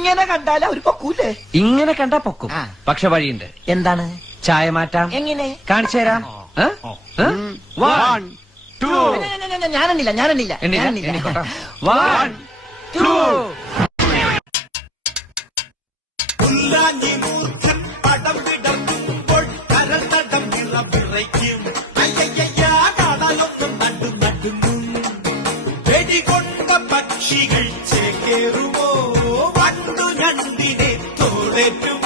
ഇങ്ങനെ കണ്ടാലും അവര് പൊക്കൂലേ? ഇങ്ങനെ കണ്ടാ പൊക്കും. പക്ഷെ വഴിയുണ്ട്. എന്താണ്? ചായ മാറ്റാം. എങ്ങനെ? കാണിച്ചു തരാം. 1, 2. ഞാനെണ്ണില്ല. 1, 2. പടം വിടർത്തുമ്പോൾ കരതടം വിറയ്ക്കും. കാണാനൊന്നും നടുങ്ങും. വെടികൊണ്ട പക്ഷികൾ ചേക്കേറുമോ? വണ്ടു ഞണ്ടിനെ തോളേറ്റും.